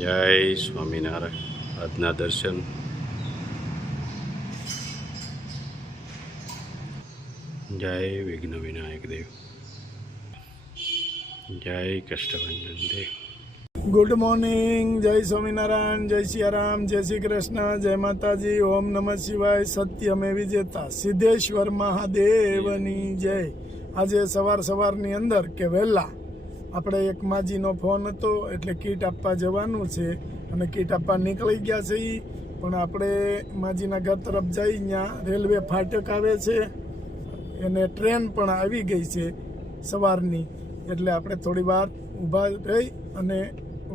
જય સ્વામિનારાયણ. આજના દર્શન. જય વિઘ્ન વિનાયક દેવ. જય કષ્ટભંજન દેવ. Good morning. જય સ્વામિનારાયણ, જય સિયારામ, જય શ્રી કૃષ્ણ, જય માતાજી, ઓમ નમઃ શિવાય, સત્યમે વિજેતા, સિદ્ધેશ્વર મહાદેવની જય. આજે સવારની અંદર કે વહેલા આપણે એક માજીનો ફોન હતો એટલે કીટ આપવા જવાનું છે અને કીટ આપવા નીકળી ગયા છે પણ આપણે માજીના ઘર તરફ જઈ ત્યાં રેલવે ફાટક આવે છે અને ટ્રેન પણ આવી ગઈ છે સવારની, એટલે આપણે થોડી વાર ઊભા રહી અને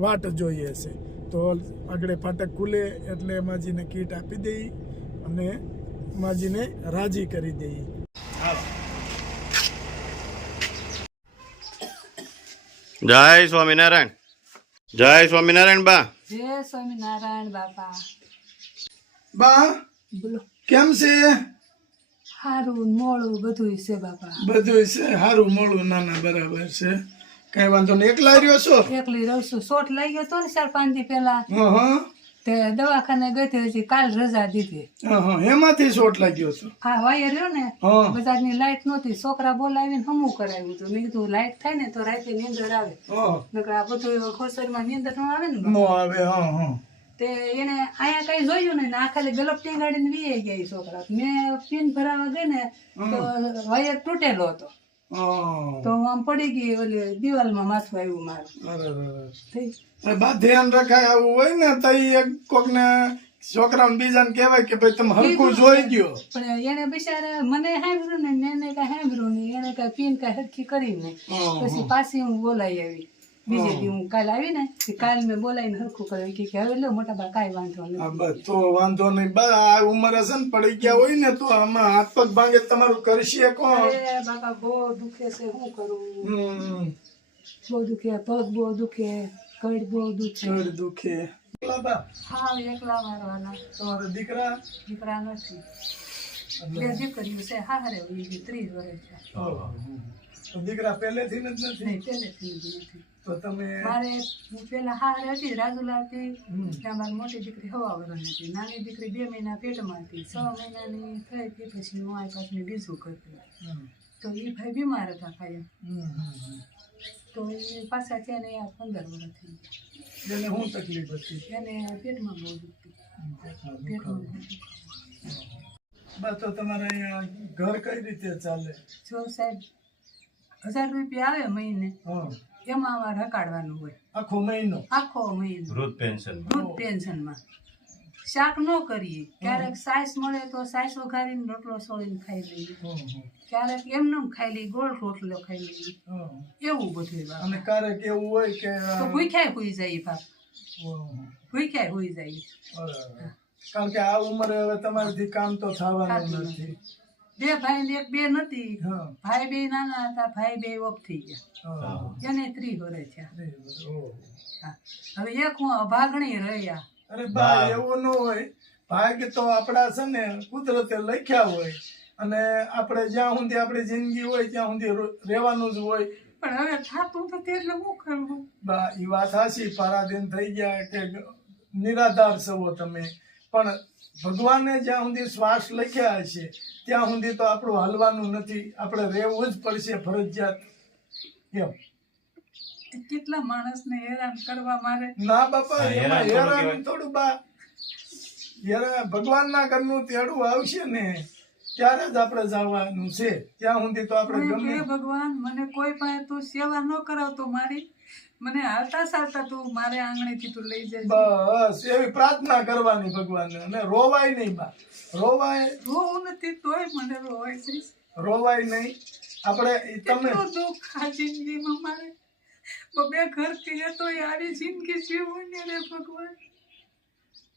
વાટ જોઈએ છે. તો આગળ ફાટક ખુલે એટલે માજીને કીટ આપી દઈ અને માજીને રાજી કરી દઈ. જય સ્વામિનારાયણ. જય સ્વામિનારાયણ બા. જય સ્વામિનારાયણ બાપા. બા બોલો. કેમ છે? સારું મોડું બધું છે બાપા. બધું છે સારું મોડું. નાના બરાબર છે, કઈ વાંધો નહીં. એકલા રહ્યો છો? એકલી રહું છું. શોટ લઈ ગયો તો ને 4-5 દી પહેલા, હા, તે દવાખાને ગઈ હતી, હજી કાલ રજા દીધી. હા, એમાંથી શોટ લાગ્યો છો? આ વાયર રહ્યો ને, હા. બજારની લાઈટ નહોતી, છોકરા બોલાવીને હમું કરાવ્યું હતું. મેં કીધું લાઈટ થાય ને તો રાતે નીંદર આવે, હા, નકર આ બધું ખોસરમાં નીંદર ન આવે ને. નો આવે. હા, હા. તે એને અહીંયા કઈ જોયું ને, આ ખાલી ગલપ ટીંગાડીને વીએ ગયા ઈ છોકરા. મેં પિન ભરાવા ગઈ ને તો વાયર તૂટેલો હતો, હા. તો હું આમ પડી ગઈ, ઓલી દિવાલમાં માથું આવ્યું મારું. અરે, થઈ. બા ધ્યાન રખાય આવું હોય ને તો એક કોક ને છોકરાને બીજાને કહેવાય કે ભાઈ તમે હરખું જોઈ ગયો. પણ એને બિચારે મને સાંભળ્યું ને, એને કઈ સાંભળ્યું નહીં, એને કઈ પીન કઈ હરખી કરી નહીં. પછી પાછી હું બોલાઈ આવી. બીજે દી હું કાલ આવી ને, કાલ મેં બોલાવીને હરખું કર્યું કે હવે લો મોટા બા કાંઈ વાંધો નહીં. હા, બસ તો વાંધો નહીં. બા આ ઉંમરે છે ને પડી ગયા હોય ને તો આમાં હાથ પગ ભાંગે તમારું કરશે કોણ? અરે બાપા બહુ દુખે છે, શું કરું? બહુ દુખે, પગ બહુ દુખે, કડ બહુ દુખે. જડ દુખે. એકલા બા? હા, એકલા મારવાના. તમારા દીકરા? દીકરા નથી, 2 દીકરીઓ છે. હા હારે 30 વર્ષ છે. તો દીકરા પહેલેથી જ નથી? નહીં, પહેલેથી જ નથી. તો તમે મારે હું પેલા હારે હતી, રાજુલા હતી, ત્યાં મારી મોટી દીકરી 6 વર્ષની હતી, નાની દીકરી 2 મહિના પેટમાં હતી. 6 મહિનાની થઈ તે પછી હું આ પાછું બીજું કરતી. તો એ ભાઈ બીમાર હતા કાયમ, તો એ પાછા ત્યાં ને 15 વર્ષ થઈ ગયા. એને શું તકલીફ હતી? એને પેટમાં બહુ દુખતું. પેટમાં દુખતું. બા તો તમારે અહીંયા ઘર કઈ રીતે ચાલે? જો સાહેબ 1000 રૂપિયા આવે મહિને, હા, એમાં અમારે હકાડવાનું હોય આખો મહિનો? આખો મહિનો. વૃદ્ધ પેન્શન. વૃદ્ધ પેન્શનમાં શાક ન કરીએ, ક્યારેક સાસ મળે તો સાસ વઘારીને રોટલો સોળીને ખાઈ લઈએ, ક્યારેક એમને ખાઈ લઈએ, ગોળ રોટલો ખાઈ લઈએ, એવું બધું. અને ક્યારેક એવું હોય કે તો ભૂખ્યા હોઈ જાય બાપ, ભૂખ્યા હોઈ જાય. કારણ કે આ ઉંમરે હવે તમારાથી કામ તો થવાનું નથી. 2 ભાઈ ને 1 બેન હતી. હા. ભાઈ 2 નાના હતા, ભાઈ 2 ઓફ થઈ ગયા, એને 30 વર્ષ થયા. હા. હવે એક હું અભાગણી રહ્યા. અરે બા એવું ન હોય. ભાગ તો આપડા છે ને કુદરતે લખ્યા હોય અને આપણે જ્યાં સુધી આપણી જિંદગી હોય ત્યાં સુધી રહેવાનું જ હોય. પણ હવે થાતું તો એટલે શું કરવું? બા એ વાત હાચી, પરાધીન થઈ ગયા કે નિરાધાર છો તમે, પણ ભગવાને જ્યાં સુધી શ્વાસ લખ્યા હશે ત્યાં સુધી તો આપણું હાલવાનું નથી, આપણે રહેવું જ પડશે ફરજિયાત. એમ કેટલા માણસને હેરાન કરવા મારે. ના બાપા, એમાં હેરાન થોડું બા. ભગવાનના ઘરનું તેડું આવશે ને ત્યારે જ આપણે જવાનું છે, ત્યાં સુધી તો આપણે ગમે. ભગવાન મને કોઈ પાસે તું સેવા ન કરાવતો મારી, મને હાલતા ચાલતા તું મારે આંગણેથી તું લઈ જાય. બસ એવી પ્રાર્થના કરવાની ભગવાનને. અને રોવાય નહીં બા, રોવાય. રોવું નથી તોય મને રોવાય છે. રોવાય નહીં. આપણે તમે કેટલું દુઃખ આ જિંદગીમાં મારે. 2 ઘર કહીએ તો આવી જિંદગી જીવવાની રે ભગવાન.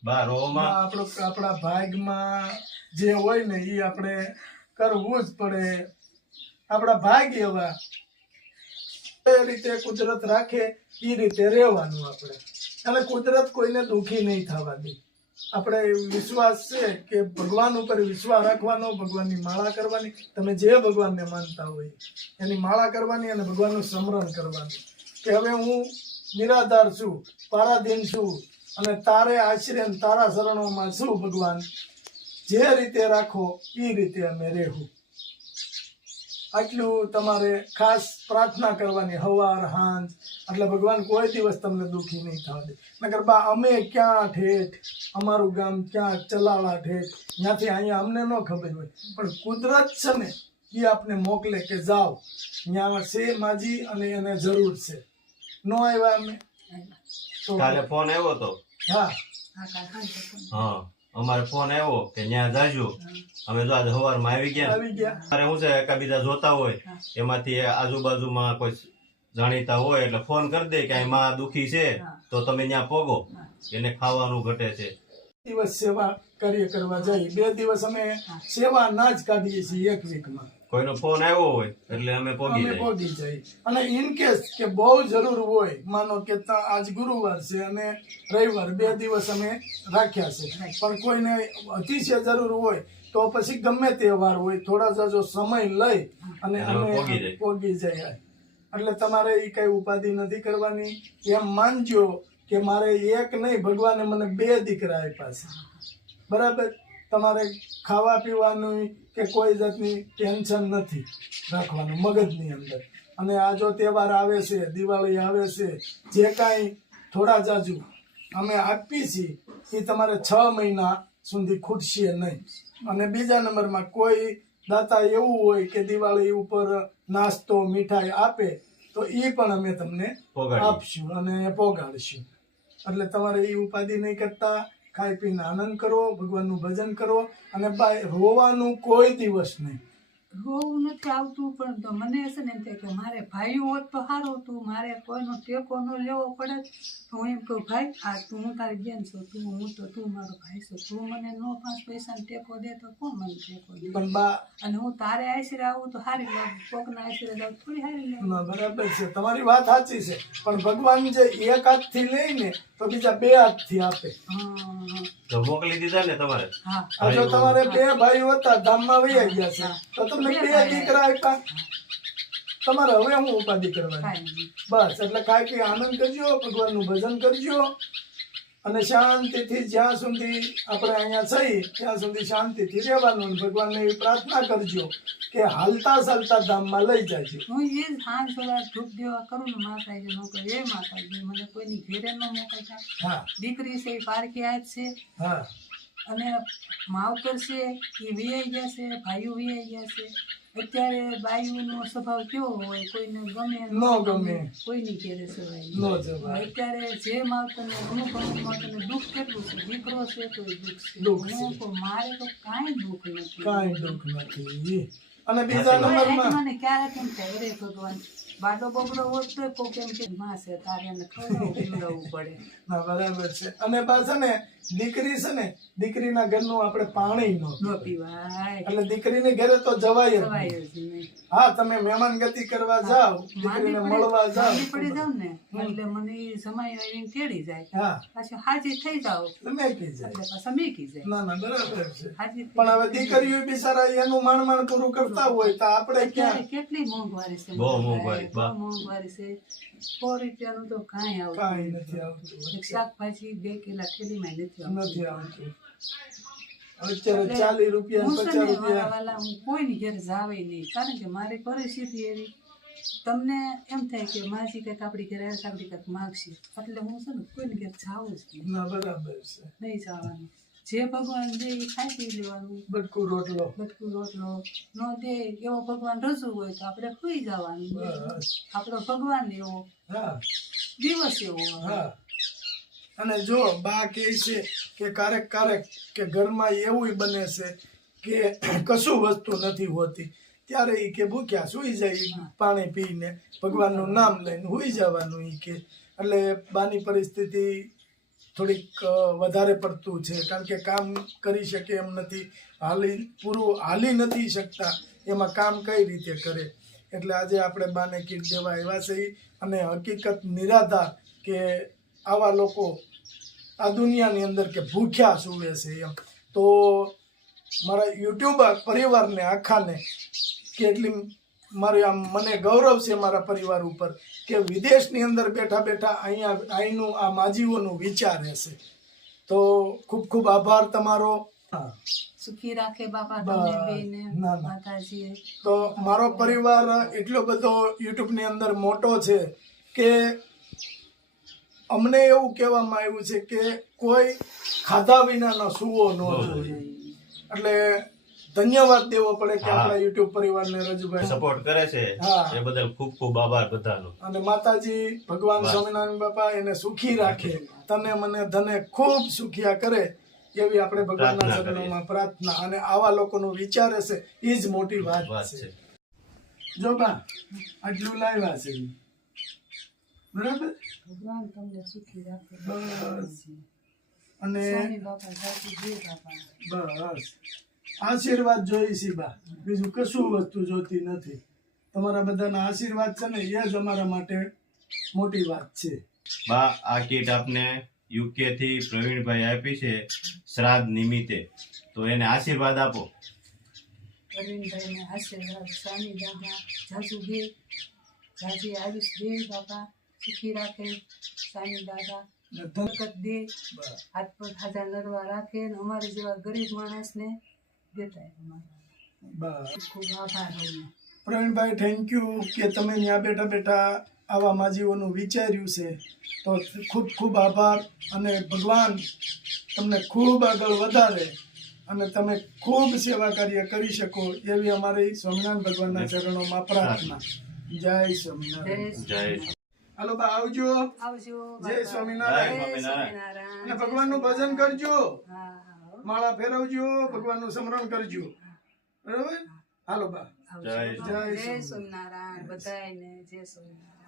આપણા ભાગમાં જે હોય ને એ આપણે કરવું જ પડે. આપણા ભાગ એવા, એ રીતે કુદરત રાખે એ રીતે રહેવાનું આપણે. અને કુદરત કોઈને દુઃખી નહીં થવા દે. આપણે વિશ્વાસ છે કે ભગવાન ઉપર વિશ્વાસ રાખવાનો, ભગવાનની માળા કરવાની. તમે જે ભગવાનને માનતા હોય એની માળા કરવાની અને ભગવાનનું સ્મરણ કરવાનું કે હવે હું નિરાધાર છું, પરાધીન છું અને તારે આશ્રય ને તારા શરણોમાં છું ભગવાન. જે રીતે રાખો એ રીતે અમે રહેવું. આટલું તમારે ખાસ પ્રાર્થના કરવાની હવાર હાંજ. એટલે ભગવાન કોઈ દિવસ તમને દુઃખી નહીં થવા દે. નકર બા અમે ક્યાં ઠેઠ, અમારું ગામ ક્યાં ચલાળા ઠેઠ, ત્યાંથી અહીંયા અમને ન ખબર હોય, પણ કુદરત છે ને એ આપને મોકલે કે જાઓ ત્યાં છે માજી અને એને જરૂર છે. ન આવ્યા અમે તો કાલે ફોન આવ્યો તો. હા હા, અમારે ફોન આવ્યો કે ત્યાં જાજો. અમે જો આજે સવારમાં આવી ગયા. આવી ગયા. અમારે શું છે, એકાબીજા જોતા હોય એમાંથી આજુબાજુમાં કોઈ જાણીતા હોય એટલે ફોન કરી દે કે અહીં માં દુખી છે તો તમે ત્યાં પોગો, એને ખાવાનું ઘટે છે. દિવસ સેવા કાર્ય કરવા જઈએ. 2 દિવસ અમે સેવા ના જ કાઢીએ છીએ એક વીકમાં. કોઈનો ફોન આવ્યો હોય એટલે અમે પોગી અમે જાય. પહોંચી જઈએ. અને ઇન કેસ કે બહુ જરૂર હોય, માનો કે આજ ગુરુવાર છે અને રવિવાર 2 દિવસ અમે રાખ્યા છે, પણ કોઈને અતિશય જરૂર હોય તો પછી ગમે તે વાર હોય થોડા જાજો સમય લઈ અને અમે પહોંચી જઈએ. એટલે તમારે એ કઈ ઉપાધિ નથી કરવાની. એમ માનજો કે મારે એક નહીં, ભગવાને મને 2 દીકરા આપ્યા છે. બરાબર. તમારે ખાવા પીવાનું કે કોઈ જાતની ટેન્શન નથી રાખવાનું મગજની અંદર. અને આ જો તહેવાર આવે છે, દિવાળી આવે છે, જે કાંઈ થોડા જાજુ અમે આપીએ છીએ એ તમારે 6 મહિના સુધી ખૂટશે નહીં. અને બીજા નંબરમાં કોઈ દાતા એવું હોય કે દિવાળી ઉપર નાસ્તો મીઠાઈ આપે તો એ પણ અમે તમને આપશું અને પોગાડશું. એટલે તમારે એ ઉપાધિ નહીં કરતા, ખાઈ પીને આનંદ કરો, ભગવાનનું ભજન કરો. અને બાય રોવાનું કોઈ દિવસ નહીં. રોવું નથી આવતું, પણ તો મને છે ને એમ થાય કે મારે ભાઈ હોત તો સારું હતું, મારે કોઈનો ટેકો ન લેવો પડે. તો હું એમ કહું ભાઈ આ હું તારી બેન છું, તું મારો ભાઈ છું, તું મને નો 5 પૈસાનો ટેકો દે તો કોણ મને ટેકો દે? પણ બા અને હું તારે આશીર્વાદ આવું તો સારી લાગે, કોકના આશીર્વાદ આવું થોડી સારી લાગે. ના, બરાબર છે, તમારી વાત સાચી છે. પણ ભગવાન જે એક હાથથી લઈને તો બીજા 2 હાથથી આપે. તો મોકલી દીધા ને તમારે. હા આ જો તમારે 2 ભાઈઓ હતા ધામમાં વહી ગયા છે તો તમને 2 દીકરા આપ્યા. તમારે હવે હું ઉપાધિ કરવાની? કાંઈ નહીં. બસ. એટલે કાંઈ પી આનંદ કરજો, ભગવાનનું ભજન કરજો અને શાંતિથી જ્યાં સુધી આપણે અહીંયા થઈ ત્યાં સુધી શાંતિથી રહેવાનું. ભગવાનને એવી પ્રાર્થના કરજો કે હાલતા ચાલતા ધામમાં લઈ જાજો. હું એ જ સાંજ સવાર ધૂપ દેવા કરું ને માતાજી નો કહું, એ માતાજી મને કોઈની ઘેરે ન મોકલતા. હા દીકરી છે એ પારકી આજ છે હા અને માવતર છે એ વીઆઈ ગયા છે, ભાઈઓ વીઆઈ ગયા છે. અત્યારે બાયુનો સ્વભાવ કેવો હોય, કોઈને ગમે ન ગમે, કોઈની ઘેરે સવાય ન જવાય. અત્યારે જે માવતરને અમુક માવતરને દુઃખ કેટલું છે, દીકરો છે તો દુઃખ છે. દુઃખ છે. હું કહું, મારે તો કાંઈ દુઃખ નથી. કાંઈ દુઃખ નથી. અને બીજા નંબરમાં મને ક્યારેક એમ થાય અરે ભગવાન બાડો બગડો હોત તો કોક એમ કે માં છે તારે એને ખવડાવવું પીવડાવવું પડે. ના, બરાબર છે. અને પાછા ને દીકરી છે ને, દીકરીના ઘરનું આપણે પાણી ન પીવાય, એટલે દીકરીની ઘરે તો જવાય જ ખવાય નહીં. જ નહીં. હા, તમે મહેમાન ગતિ કરવા જાઓ, દીકરીને મળવા જાઓ, માંદી પડી જાવ ને એટલે મને ઈ સમય આવીને તેડી જાય, હા પાછી હાજી થઈ જાવ એટલે મેકી જાય. એટલે પાછા મેકી જાય. ના ના, બરાબર છે. હાજી થઈ પણ હવે દીકરીઓ બિચારા એનું માણ પૂરું કરતા હોય તો આપણે અત્યારે ક્યાં? કેટલી મોંઘવારી છે, બહુ મોંઘવારી, બહુ મોંઘવારી છે. 100 રૂપિયાનું તો કાંઈ આવતું કાંઈ નથી આવતું. એક શાકભાજી 2 કિલા થેલીમાં નથી આવતું. નથી આવતું. અત્યારે 40 રૂપિયા હું 50 છે ને મારા રૂપિયા. વાલા હું કોઈની ઘેર જાવે નહીં, કારણ કે મારી પરિસ્થિતિ એવી. તમને એમ થાય કે માસી કંઈક આપણી ઘેર આવે, આપણી કંઈક માગશે, એટલે હું છે ને કોઈની ઘેર જાઉં જ નહીં, ના, બરાબર છે. નહીં જવાનું. જે ભગવાન દે એ ખાઈ પી લેવાનું, બટકું રોટલો. બટકું રોટલો ન દે એવો ભગવાન રજૂ હોય તો આપણે સુઈ જવાનું. બસ. આપણો ભગવાન એવો, હા દિવસ એવો. હા. અને જો બા કહે છે કે ક્યારેક કે ઘરમાં એવું બને છે કે કશું વસ્તુ નથી હોતી ત્યારે એ કે ભૂખ્યા સુઈ જાય પાણી પીને, ભગવાનનું નામ લઈને સુઈ જવાનું. એ કે એટલે બાની પરિસ્થિતિ થોડીક વધારે પડતું છે, કારણ કે કામ કરી શકે એમ નથી, હાલી નથી શકતા, એમાં કામ કઈ રીતે કરે. એટલે આજે આપણે બાને કીટ દેવા આવ્યા છે. અને હકીકત નિરાધાર કે આવા લોકો આ દુનિયાની અંદર કે ભૂખ્યા સૂવે છે એમ. તો મારા યુટ્યુબર પરિવારને આખાને કે એટલી મારી આમ મને ગૌરવ છે મારા પરિવાર ઉપર કે વિદેશની અંદર બેઠા બેઠા અહીંનું આ માજીઓનું વિચાર હશે. તો ખૂબ ખૂબ આભાર તમારો. હા. સુખી રાખે બાપા બસ. તમને બેને ના, ના. માતાજીએ. તો મારો પરિવાર એટલો બધો યુટ્યુબની અંદર મોટો છે કે અમને એવું કહેવામાં આવ્યું છે કે કોઈ ખાધા વિનાનો સૂવો ન જોઈએ. એટલે ધન્યવાદ દેવો પડે કે હા. આપણા યુટ્યુબ પરિવારને રજુભાઈ સપોર્ટ કરે છે હા. એ બદલ ખૂબ ખૂબ આભાર બધાનો. અને માતાજી ભગવાન વાહ. સ્વામિનારાયણ બાપા એને સુખી રાખે, તને મને ધને ખૂબ સુખિયા કરે એવી આપણે ભગવાનના પ્રાર્થના ચરણોમાં પ્રાર્થના. અને આવા લોકોનું વિચાર હશે એ જ મોટી વાત વાત છે. છે. જો બા આટલું લાવ્યા છે બરાબર. ભગવાન તમને સુખી રાખે. બસ. અને સ્વામી બાપા સાચી જય બાપા. બસ આશીર્વાદ જોઈ છે બા, બીજું કશું વસ્તુ જોતી નથી. તમારા બધાના આશીર્વાદ છે ને એ જ અમારા માટે મોટી વાત છે. બા આ કીટ આપને યુકે થી પ્રવીણભાઈ આપી છે શ્રાદ્ધ નિમિત્તે, તો એને આશીર્વાદ આપો. પ્રવીણભાઈને આશીર્વાદ સ્વામી દાદા જાજુ દે, જાજી આયુષ દે બાપા, સુખી રાખે સ્વામી દાદા, બરકત દે, હાથ પગ હાજા નરવા રાખે ને અમારે જેવા ગરીબ માણસને દેતા બસ ખૂબ આભાર અમને. પ્રવીણભાઈ થેન્ક યુ કે તમે ત્યાં બેઠા બેઠા આવા માજીઓનું વિચાર્યું છે. તો ખૂબ ખૂબ આભાર. અને ભગવાન તમને ખૂબ આગળ વધારે અને તમે ખૂબ સેવા કાર્ય કરી શકો એવી અમારી સ્વામિનારાયણ ભગવાનના ચરણોમાં પ્રાર્થના. જય સ્વામિનારાયણ. જય હાલો બા આવજો. આવજો જય બાપા. સ્વામિનારાયણ. જય સ્વામિનારાયણ. અને ભગવાનનું ભજન કરજો, હા હા માળા ફેરવજો, ભગવાનનું સ્મરણ કરજો. બરાબર. હાલો બા. આવજો. જય જય સ્વામિનારાયણ બધાયને જય સ્વામિનારાયણ.